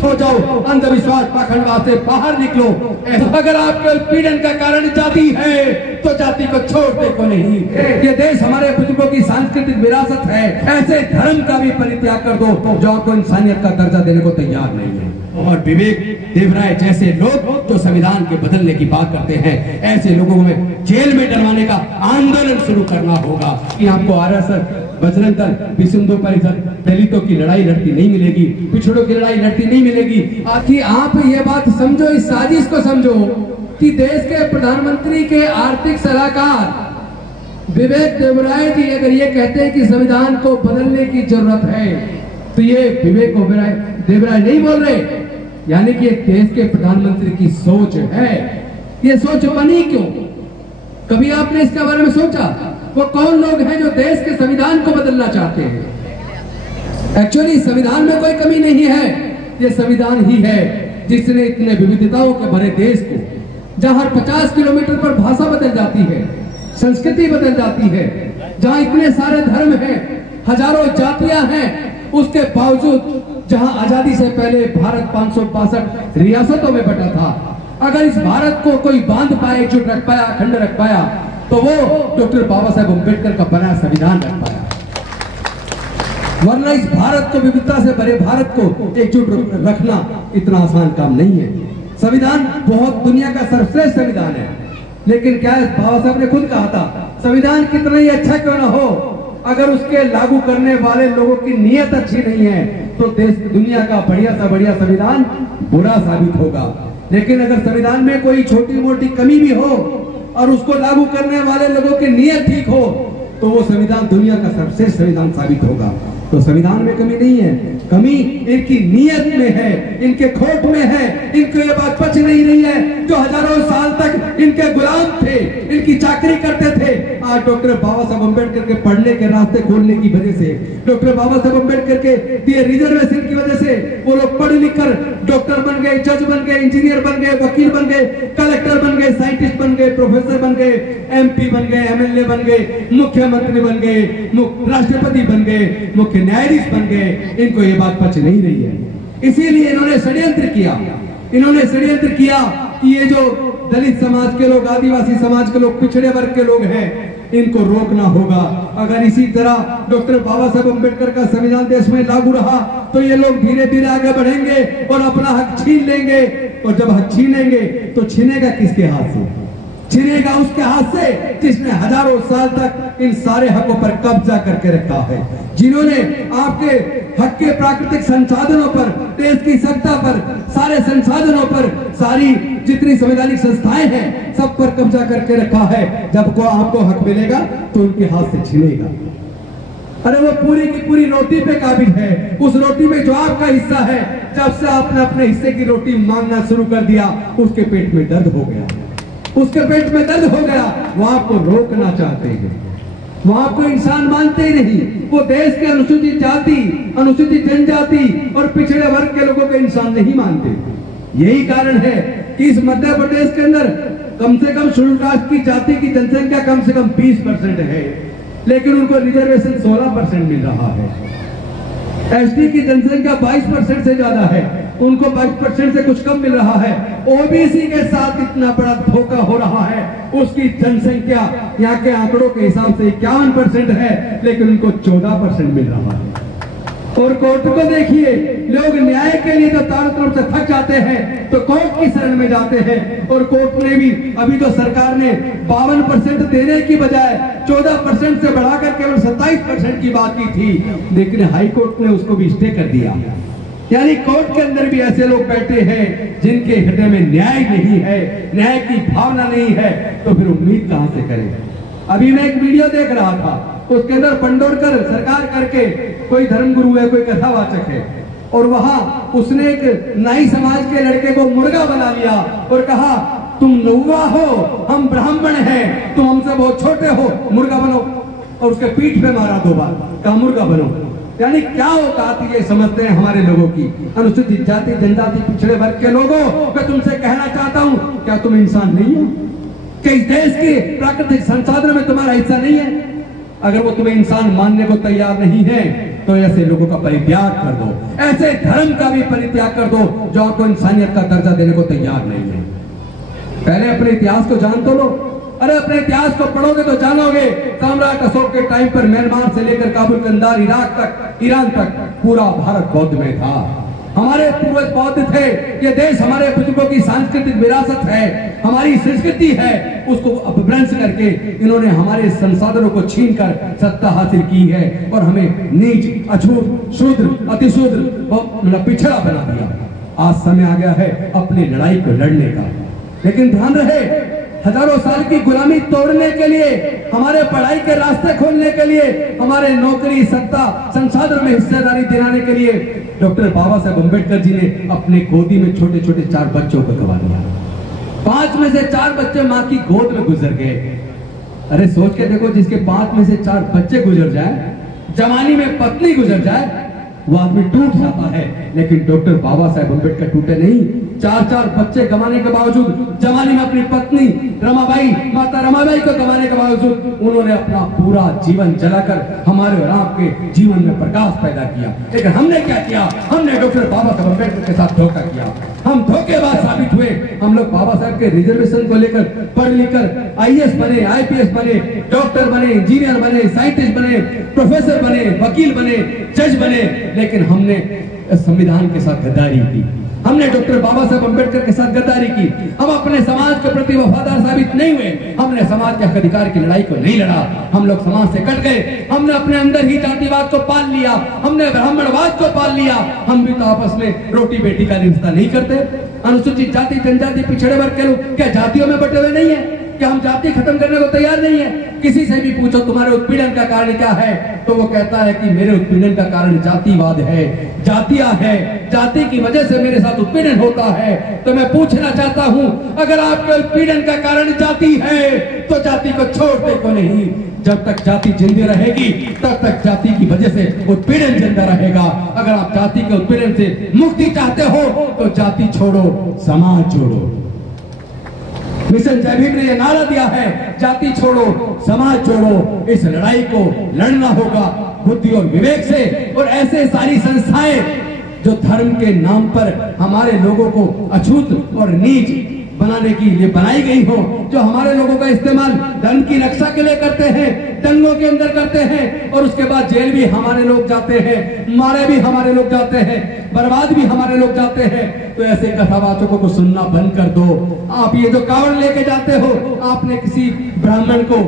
मजबूत हो जाओ, अंधविश्वास पाखंडवाद से बाहर निकलो। अगर आपके उत्पीड़न का कारण जाति है तो जाति को छोड़ने को नहीं। ये देश हमारे बुजुर्गों की सांस्कृतिक विरासत है। ऐसे धर्म का भी परित्याग कर दो जो आपको इंसानियत का दर्जा देने को तैयार नहीं है। और विवेक देवराय जैसे लोग जो संविधान के बदलने की बात करते हैं, ऐसे लोगों में जेल में डलवाने का आंदोलन शुरू करना होगा। कि आपको आरएसएस, बजरंग दल, विश्व हिंदू परिषद दलितों की लड़ाई लड़ती नहीं मिलेगी, पिछड़ों की लड़ाई लड़ती नहीं मिलेगी। आखिर आप ये बात समझो, इस साजिश को समझो कि देश के प्रधानमंत्री के आर्थिक सलाहकार विवेक देवराय जी अगर ये कहते हैं कि संविधान को बदलने की जरूरत है, तो ये विवेक देवराय नहीं बोल रहे, यानी कि एक देश के प्रधानमंत्री की सोच है। ये सोच बनी क्यों? कभी आपने इसके बारे में सोचा? वो कौन लोग हैं जो देश के संविधान को बदलना चाहते हैं? एक्चुअली संविधान में कोई कमी नहीं है, ये संविधान ही है जिसने इतने विविधताओं के भरे देश को, जहां 50 किलोमीटर पर भाषा बदल जाती है, संस्कृति बदल जाती है, जहां इतने सारे धर्म हैं, हजारों जातियां हैं, उसके बावजूद जहां आजादी से पहले भारत 562 रियासतों में बटा था, अगर इस भारत को कोई बांध पाया, एकजुट रख पाया, अखंड रख पाया, तो वो डॉक्टर बाबा साहेब अम्बेडकर का बना संविधान रख पाया। वरना इस भारत को, विविधता से भरे भारत को एकजुट रखना इतना आसान काम नहीं है। संविधान बहुत दुनिया का सर्वश्रेष्ठ संविधान है, लेकिन क्या बाबा साहब ने खुद कहा था, संविधान कितना ही अच्छा क्यों ना हो, अगर उसके लागू करने वाले लोगों की नीयत अच्छी नहीं है तो देश दुनिया का बढ़िया सा बढ़िया संविधान बुरा साबित होगा। लेकिन अगर संविधान में कोई छोटी मोटी कमी भी हो और उसको लागू करने वाले लोगों की नीयत ठीक हो, तो वो संविधान दुनिया का सर्वश्रेष्ठ संविधान साबित होगा। तो संविधान में कमी नहीं है, कमी इनकी नीयत में है, इनके खोट में है। इनको ये बात पच नहीं रही है, जो हजारों साल तक इनके गुलाम थे, इनकी चाकरी करते थे, आज डॉक्टर बाबा साहब अम्बेडकर के पढ़ने के रास्ते खोलने की वजह से, डॉक्टर बाबा साहब अम्बेडकर के दिए रिजर्वेशन की वजह से वो लोग पढ़ लिख कर डॉक्टर बन गए, जज बन गए, इंजीनियर बन गए, वकील बन गए, कलेक्टर बन गए, साइंटिस्ट बन गए, प्रोफेसर बन गए, MP बन गए, MLA बन गए, मुख्यमंत्री बन गए, राष्ट्रपति बन गए, मुख्य न्यायाधीश बन गए। इनको ये बात पच नहीं रही है, इसीलिए इन्होंने षड्यंत्र किया। इन्होंने षड्यंत्र किया कि ये जो दलित समाज के लोग, आदिवासी समाज के लोग, पिछड़े वर्ग के लोग हैं, इनको रोकना होगा। अगर इसी तरह डॉक्टर बाबा साहब अम्बेडकर का संविधान देश में लागू रहा तो ये लोग धीरे धीरे आगे बढ़ेंगे और अपना हक छीन लेंगे। और जब हक छीनेंगे तो छीनेगा किसके हाथ से? छीनेगा उसके हाथ से जिसने हजारों साल तक इन सारे हकों पर कब्जा करके रखा है, जिन्होंने आपके हक के प्राकृतिक संसाधनों पर, देश की सत्ता पर, सारे संसाधनों पर, सारी जितनी संवैधानिक संस्थाएं हैं, सब पर कब्जा करके रखा है। जब को आपको हक मिलेगा तो उनके हाथ से छीनेगा। अरे वो पूरी की पूरी रोटी पे काबिल है, उस रोटी में जो आपका हिस्सा है, जब से आपने अपने हिस्से की रोटी मांगना शुरू कर दिया, उसके पेट में दर्द हो गया, उसके पेट में दर्द हो गया। वो आपको रोकना चाहते हैं, वो आपको इंसान मानते ही नहीं। वो देश के अनुसूचित जाति, अनुसूचित जनजाति और पिछड़े वर्ग के लोगों को इंसान नहीं मानते। यही कारण है कि इस मध्य प्रदेश के अंदर कम से कम शेड्यूल कास्ट की जाति की जनसंख्या कम से कम 20% है, लेकिन उनको रिजर्वेशन 16% मिल रहा है। ST की जनसंख्या 22% से ज्यादा है, उनको 22% से कुछ कम मिल रहा है। OBC के साथ इतना बड़ा धोखा हो रहा है, उसकी जनसंख्या यहाँ के आंकड़ों के हिसाब से 51% है, लेकिन उनको 14% मिल रहा है। और कोर्ट को देखिए, लोग न्याय के लिए तो चारों तरफ से थक जाते हैं तो कोर्ट की शरण में जाते हैं। और कोर्ट ने भी अभी तो सरकार ने 52% देने की बजाय 14% से बढ़ाकर केवल 27% की बात की थी, लेकिन हाई कोर्ट ने उसको भी स्टे कर दिया। यानी कोर्ट के अंदर भी ऐसे लोग बैठे हैं जिनके हृदय में न्याय नहीं है, न्याय की भावना नहीं है, तो फिर उम्मीद कहां से करें। अभी मैं एक वीडियो देख रहा था, उसके अंदर पंडोरकर सरकार करके कोई धर्मगुरु है, कोई कथावाचक है, और वहां उसने एक नाई समाज के लड़के को मुर्गा बना लिया और कहा, तुम नौवा हो, हम ब्राह्मण हैं, तुम हमसे बहुत छोटे हो, मुर्गा बनो। और उसके पीठ पे मारा 2 बार, कहा मुर्गा बनो। यानी क्या औकात ये समझते हैं हमारे लोगों की, अनुसूचित जाति, जनजाति, पिछड़े वर्ग के लोगों। मैं तुमसे कहना चाहता हूं, क्या तुम इंसान नहीं हो? क्या इस देश के प्राकृतिक संसाधनों में तुम्हारा हिस्सा नहीं है? अगर वो तुम्हें इंसान मानने को तैयार नहीं है तो ऐसे लोगों का परित्याग कर दो, ऐसे धर्म का भी परित्याग कर दो जो आपको इंसानियत का दर्जा देने को तैयार नहीं है। पहले अपने इतिहास को जान तो लो। अरे अपने इतिहास को पढ़ोगे तो जानोगे, सम्राट अशोक के टाइम पर म्यांमार से लेकर काबुल कंधार, इराक तक, ईरान तक पूरा भारत बौद्ध में था। हमारे पूर्वज बौद्ध थे। ये देश हमारे बुजुर्गों की सांस्कृतिक विरासत है, हमारी संस्कृति है, उसको अपभ्रंश करके इन्होंने हमारे संसाधनों को छीनकर सत्ता हासिल की है और हमें नीच, अछूत, शूद्र, अतिशूद्र, पिछड़ा बना दिया। आज समय आ गया है अपनी लड़ाई को लड़ने का। लेकिन ध्यान रहे, हजारों साल की गुलामी तोड़ने के लिए, हमारे पढ़ाई के रास्ते खोलने के लिए, हमारे नौकरी, सत्ता, संसाधन में हिस्सेदारी दिलाने के लिए डॉक्टर बाबा साहेब अम्बेडकर जी ने अपने गोदी में छोटे छोटे 4 बच्चों को गंवा दिया। 5 में से 4 बच्चे मां की गोद में गुजर गए। अरे सोच के देखो, जिसके 5 में से 4 बच्चे गुजर जाए, जवानी में पत्नी गुजर जाए, वो आदमी टूट जाता है। लेकिन डॉक्टर बाबा साहेब अम्बेडकर टूटे नहीं। 4 बच्चे गंवाने के बावजूद, जवानी में अपनी पत्नी रमाबाई, माता रमाबाई को गंवाने के बावजूद उन्होंने अपना पूरा जीवन जलाकर हमारे और आपके जीवन में प्रकाश पैदा किया। लेकिन हमने क्या किया? हमने डॉक्टर बाबा साहेब अम्बेडकर के साथ धोखा किया। हम धोखेबाज साबित हुए। हम लोग बाबा साहब के रिजर्वेशन को लेकर पढ़ लिखकर IAS बने, IPS बने, डॉक्टर बने, इंजीनियर बने, साइंटिस्ट बने, प्रोफेसर बने, वकील बने, जज बने। लेकिन हमने संविधान के साथ गद्दारी की, हमने डॉक्टर बाबा साहब अम्बेडकर के साथ गद्दारी की। हम अपने समाज के प्रति वफादार साबित नहीं हुए। हमने समाज के हक अधिकार की लड़ाई को नहीं लड़ा। हम लोग समाज से कट गए। हमने अपने अंदर ही जातिवाद को पाल लिया, हमने ब्राह्मणवाद को पाल लिया। हम भी तो आपस में रोटी बेटी का रिश्ता नहीं करते। अनुसूचित जाति, जनजाति, पिछड़े वर्ग के लोग क्या जातियों में बटे हुए नहीं है? क्या हम जाति खत्म करने को तैयार नहीं है? किसी से भी पूछो तुम्हारे उत्पीड़न का कारण क्या है, तो वो कहता है कि मेरे उत्पीड़न का कारण जातिवाद है, जातियां है, जाति की वजह से मेरे साथ उत्पीड़न होता है। तो मैं पूछना चाहता हूं, अगर आपके उत्पीड़न का कारण जाति है तो जाति को छोड़ते क्यों नहीं? जब तक जाति जिंदी रहेगी तब तक जाति की वजह से उत्पीड़न जिंदा रहेगा। अगर आप जाति के उत्पीड़न से मुक्ति चाहते हो तो जाति छोड़ो, समाज जोड़ो। मिशन जय भीम ने यह नारा दिया है, जाति छोड़ो, समाज जोड़ो। इस लड़ाई को लड़ना होगा बुद्धि और विवेक से। और ऐसे सारी संस्थाएं जो धर्म के नाम पर हमारे लोगों को अछूत और नीच बनाने के लिए बनाई गई हो, जो हमारे लोगों का इस्तेमाल धर्म की रक्षा के लिए करते हैं, दंगों के अंदर करते हैं, और उसके बाद जेल भी हमारे लोग जाते हैं, मारे भी हमारे लोग जाते हैं, बर्बाद भी हमारे लोग जाते हैं। तो ऐसे कथावाचकों को सुनना बंद कर दो। आप ये जो कावड़ लेके जाते हो, आपने किसी ब्राह्मण को,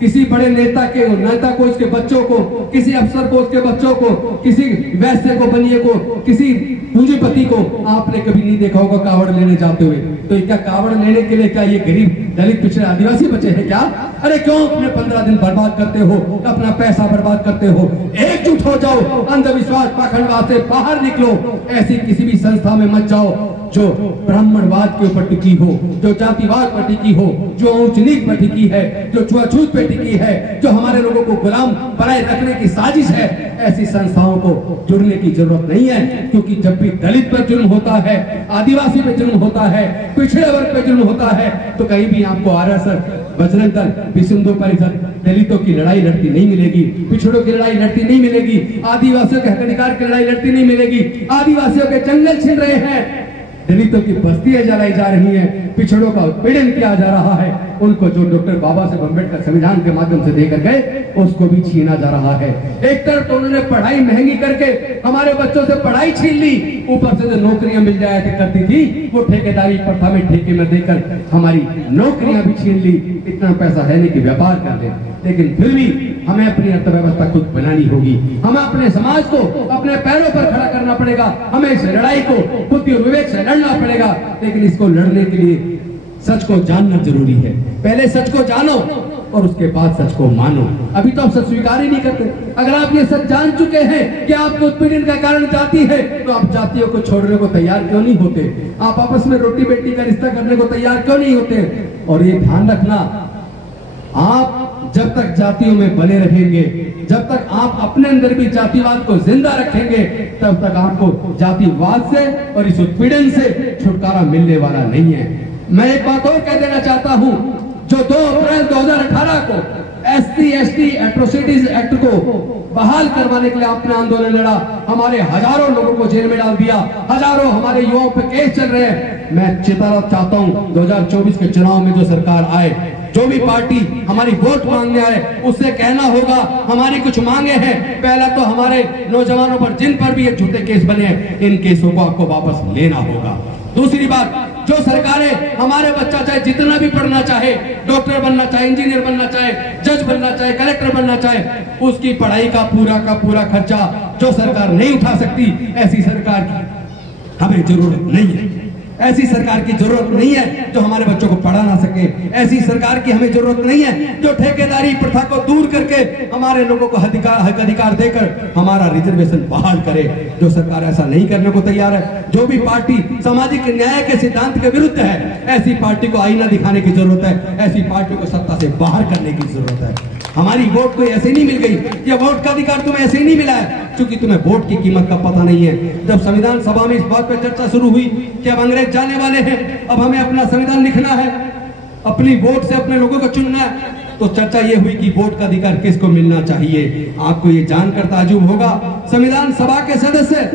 किसी बड़े नेता को, उसके बच्चों को, किसी अफसर को, उसके बच्चों को, किसी वैश्य को, बनिए को, किसी पूंजीपति को आपने कभी नहीं देखा होगा कावड़ लेने जाते हुए। तो क्या कावड़ लेने के लिए क्या ये गरीब, दलित, पिछड़े, आदिवासी बचे हैं क्या? अरे क्यों अपने 15 दिन बर्बाद करते हो, अपना पैसा बर्बाद करते हो? एकजुट हो जाओ, अंधविश्वास, पाखंडवाद से बाहर निकलो। ऐसी किसी भी संस्था में मत जाओ जो ब्राह्मणवाद के ऊपर टिकी हो, जो जातिवाद पर टिकी हो, जो ऊंच नीच पर टिकी है, जो छुआछूत पे टिकी है, जो हमारे लोगों को गुलाम बनाए रखने की साजिश है। ऐसी संस्थाओं को जुड़ने की जरूरत नहीं है, क्योंकि जब भी दलित पर जुल्म होता है, आदिवासी पे जुल्म होता है, पिछड़े वर्ग पे जुल्म होता है, तो कहीं भी आपको RSS, बजरंग दल, विश्व हिंदू परिषद दलितों की लड़ाई लड़ती नहीं मिलेगी, पिछड़ों की लड़ाई लड़ती नहीं मिलेगी, आदिवासियों के हक अधिकार की लड़ाई लड़ती नहीं मिलेगी। आदिवासियों के जंगल छिन रहे हैं, दलितों की बस्तियां जलाई जा रही हैं, पिछड़ों का उत्पीड़न किया जा रहा है। उनको जो डॉक्टर बाबा साहेब अम्बेडकर संविधान के माध्यम से देकर गए, उसको भी छीना जा रहा है। एक तरफ तो उन्होंने पढ़ाई महंगी करके हमारे बच्चों से पढ़ाई छीन ली, ऊपर से जो नौकरियां मिल जाया करती थी वो ठेकेदारी प्रथा में ठेके में देकर हमारी नौकरियां भी छीन ली। इतना पैसा है नहीं कि व्यापार कर ले, लेकिन फिर भी हमें अपनी अर्थव्यवस्था खुद बनानी होगी। हमें अपने समाज को अपने पैरों पर खड़ा करना पड़ेगा। हमें इस लड़ाई को बुद्धि और विवेक से लड़ना पड़ेगा। लेकिन इसको लड़ने के लिए सच को जानना जरूरी है। पहले सच को जानो और उसके बाद सच को मानो। अभी तो आप सच स्वीकार ही नहीं करते। अगर आप ये सच जान चुके हैं कि आपको उत्पीड़न का कारण जाति है, तो आप जातियों को छोड़ने को तैयार क्यों नहीं होते? आप आपस में रोटी बेटी का रिश्ता करने को तैयार क्यों नहीं होते? और ये ध्यान रखना, आप जब तक जातियों में बने रहेंगे, जब तक आप अपने अंदर भी जातिवाद को जिंदा रखेंगे, तब तक आपको जातिवाद से और इस उत्पीड़न से छुटकारा मिलने वाला नहीं है। मैं एक बात और कह देना चाहता हूं, जो 2 अप्रैल 2018 को SC/ST एट्रोसिटीज एक्ट को बहाल करवाने के लिए आपने आंदोलन लड़ा, हमारे हजारों लोगों को जेल में डाल दिया, हजारों हमारे युवाओं पे केस चल रहे हैं। मैं चेतावनी चाहता हूं 2024 के चुनाव में जो सरकार आए, जो भी पार्टी हमारी वोट मांगने आए, उससे कहना होगा हमारी कुछ मांगे हैं। पहला तो हमारे नौजवानों पर जिन पर भी ये झूठे केस बने हैं, इन केसों को आपको वापस लेना होगा। दूसरी बात, जो सरकारें हमारे बच्चा चाहे जितना भी पढ़ना चाहे, डॉक्टर बनना चाहे, इंजीनियर बनना चाहे, जज बनना चाहे, कलेक्टर बनना चाहे, उसकी पढ़ाई का पूरा खर्चा जो सरकार नहीं उठा सकती, ऐसी सरकार की हमें जरूरत नहीं है। ऐसी सरकार की जरूरत नहीं है जो हमारे बच्चों को पढ़ा ना सके। ऐसी सरकार की हमें जरूरत नहीं है जो ठेकेदारी प्रथा को दूर करके हमारे लोगों को हक अधिकार देकर हमारा रिजर्वेशन बहाल करे। जो सरकार ऐसा नहीं करने को तैयार है, जो भी पार्टी सामाजिक न्याय के सिद्धांत के विरुद्ध है, ऐसी पार्टी को आईना दिखाने की जरूरत है, ऐसी पार्टी को सत्ता से बाहर करने की जरूरत है। हमारी वोट कोई ऐसे नहीं मिल गई, ये वोट का अधिकार तुम्हें ऐसे ही नहीं मिला है क्योंकि तुम्हें वोट की कीमत का पता नहीं है। जब संविधान सभा में इस बात पर चर्चा शुरू हुई कि अब अंग्रेज जाने वाले हैं, अब हमें अपना संविधान लिखना है, अपनी वोट से अपने लोगों को चुनना है, तो चर्चा ये हुई कि वोट का अधिकार किसको मिलना चाहिए। आपको ये जानकर ताज्जुब होगा, संविधान सभा के सदस्य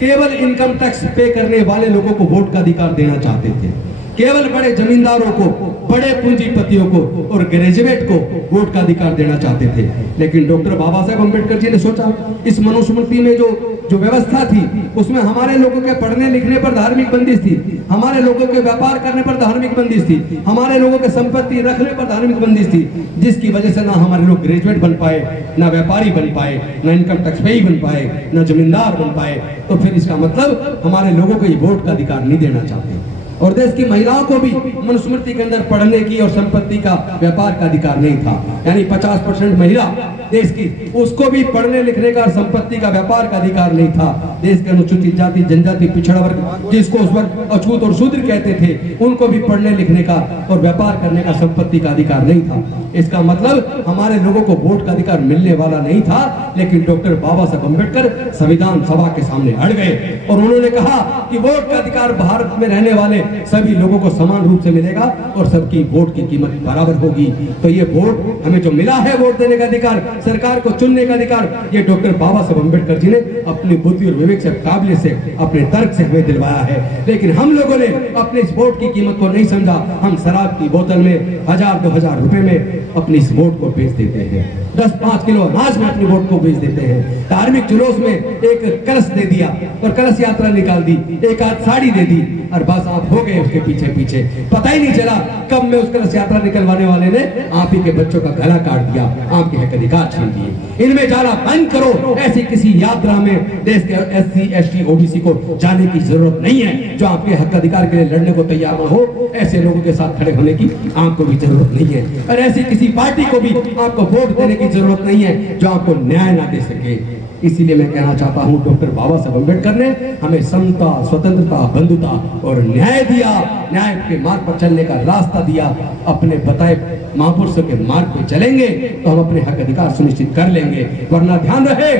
केवल इनकम टैक्स पे करने वाले लोगों को वोट का अधिकार देना चाहते थे। केवल बड़े जमींदारों को, बड़े पूंजीपतियों को और ग्रेजुएट को वोट का अधिकार देना चाहते थे। लेकिन डॉक्टर बाबा साहेब अम्बेडकर जी ने सोचा, इस मनुस्मृति में जो व्यवस्था थी उसमें हमारे लोगों के पढ़ने लिखने पर धार्मिक बंदिश थी, हमारे लोगों के व्यापार करने पर धार्मिक बंदिश थी, हमारे लोगों के संपत्ति रखने पर धार्मिक बंदिश थी, जिसकी वजह से ना हमारे लोग ग्रेजुएट बन पाए, ना व्यापारी बन पाए, ना इनकम टैक्स पेई बन पाए, ना जमींदार बन पाए। तो फिर इसका मतलब हमारे लोगों को ये वोट का अधिकार नहीं देना चाहते। और देश की महिलाओं को भी मनुस्मृति के अंदर पढ़ने की और संपत्ति का व्यापार का अधिकार नहीं था। यानी 50% महिला देश की, उसको भी पढ़ने लिखने का और संपत्ति का व्यापार का अधिकार नहीं था। देश के अनुसूचित जाति, जनजाति, पिछड़ा वर्ग, जिसको उस वक्त अछूत और शूद्र कहते थे, उनको भी पढ़ने लिखने का और व्यापार करने का, संपत्ति का अधिकार नहीं था। इसका मतलब हमारे लोगों को वोट का अधिकार मिलने वाला नहीं था। लेकिन डॉक्टर बाबा साहब अम्बेडकर संविधान सभा के सामने अड़ गए और उन्होंने कहा कि वोट का अधिकार भारत में रहने वाले सभी लोगों को समान रूप से मिलेगा और सबकी वोट की कीमत बराबर होगी। तो ये वोट हमें जो मिला है, वोट देने का अधिकार, सरकार को चुनने का अधिकार, ये डॉक्टर बाबा साहब अम्बेडकर जी ने अपनी बुद्धि और विवेक से, काबिलियत से, अपने तर्क से हमें दिलवाया है। लेकिन हम लोगों ने अपने इस वोट की कीमत को नहीं समझा। हम शराब की बोतल में 1000-2000 रुपए में अपनी इस वोट को बेच देते हैं, 10-5 किलो अनाज में अपनी वोट को बेच देते हैं। धार्मिक जुलूस में एक कलश दे दिया और कलश यात्रा निकाल दी, एक आध साड़ी दे दी और बस आप हो गए उसके पीछे पीछे। पता ही नहीं चला कब में उस कलश यात्रा निकलवाने वाले ने आप ही के बच्चों का गला काट दिया, आपके हक अधिकार छीन दिए। इनमें जाना बंद करो। ऐसी किसी यात्रा में देश के SC, ST, OBC को जाने की जरूरत नहीं है। जो आपके हक अधिकार के लिए लड़ने को तैयार न हो, ऐसे लोगों के साथ खड़े होने की आपको भी जरूरत नहीं है। और ऐसी किसी पार्टी को भी आपको वोट देने की जरूरत नहीं है जो आपको न्याय ना दे सके। इसीलिए मैं कहना चाहता हूं, डॉक्टर बाबा साहब अम्बेडकर ने हमें समता, स्वतंत्रता, बंधुता और न्याय दिया, न्याय के मार्ग पर चलने का रास्ता दिया। अपने बताए महापुरुषों के मार्ग पे चलेंगे तो हम अपने हक अधिकार सुनिश्चित कर लेंगे। वरना ध्यान रहे,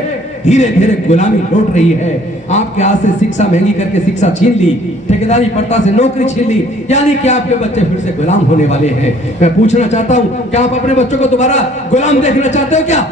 धीरे धीरे गुलामी लौट रही है। आपके हाथ से शिक्षा महंगी करके शिक्षा छीन ली, ठेकेदारी प्रथा से नौकरी छीन ली, यानी कि आपके बच्चे फिर से गुलाम होने वाले हैं। मैं पूछना चाहता हूँ, क्या आप अपने बच्चों को दोबारा गुलाम देखना चाहते हो? क्या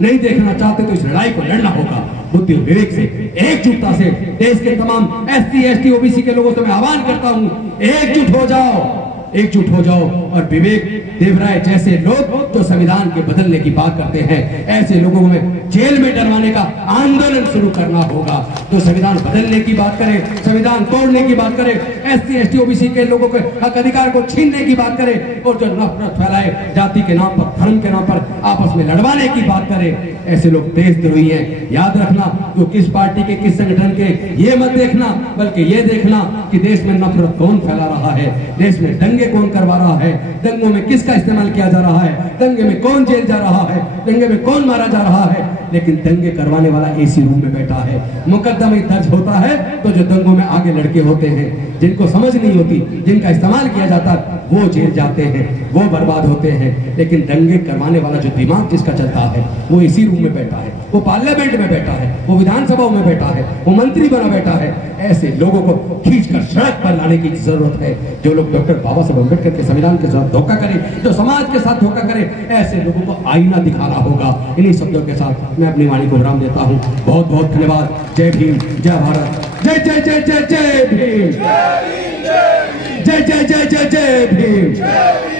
नहीं देखना चाहते तो इस लड़ाई को लड़ना होगा बुद्धि और विवेक से, एकजुटता से। देश के तमाम SC, ST, OBC के लोगों से मैं आह्वान करता हूं, एकजुट हो जाओ, एकजुट हो जाओ। और विवेक देवराय जैसे लोग जो संविधान के बदलने की बात करते हैं, ऐसे लोगों में जेल में डलवाने का आंदोलन शुरू करना होगा। जो संविधान बदलने की बात करे, संविधान तोड़ने की बात करे, SC, ST, OBC के लोगों के हक अधिकार को छीनने की बात करे और जो नफरत फैलाए, जाति के नाम पर, धर्म के नाम पर आपस में लड़वाने की बात करे, ऐसे लोग देशद्रोही हैं। याद रखना, तो किस पार्टी के, किस संगठन के, ये मत देखना, बल्कि ये देखना कि देश में नफरत कौन फैला रहा है, देश में दंगे कौन करवा रहा है, दंगों में किसका इस्तेमाल किया जा रहा है, दंगे में कौन जेल जा रहा है, दंगे में कौन मारा जा रहा है। लेकिन दंगे करवाने वाला AC रूम में बैठा है। मुकदमा दर्ज होता है तो जो दंगों में आगे लड़के होते हैं, जिनको समझ नहीं होती, जिनका इस्तेमाल किया जाता है, वो जेल जाते हैं, वो बर्बाद होते हैं। लेकिन दंगे करवाने वाला जो दिमाग जिसका चलता है, वो इसी रूम में बैठा है, वो पार्लियामेंट में बैठा है, वो विधानसभाओं में बैठा है, वो मंत्री बना बैठा है। ऐसे लोगों को खींचकर सड़क पर लाने की जरूरत है। जो लोग डॉक्टर बाबा साहब अम्बेडकर के संविधान के साथ धोखा करें, जो समाज के साथ धोखा करें, ऐसे लोगों को आईना दिखाना होगा। इन्हीं शब्दों के साथ मैं अपनी वाणी को विराम देता हूँ। बहुत बहुत धन्यवाद। जय भीम, जय भारत, जय जय जय जय जय भीम, जय जय जय जय जय भीम।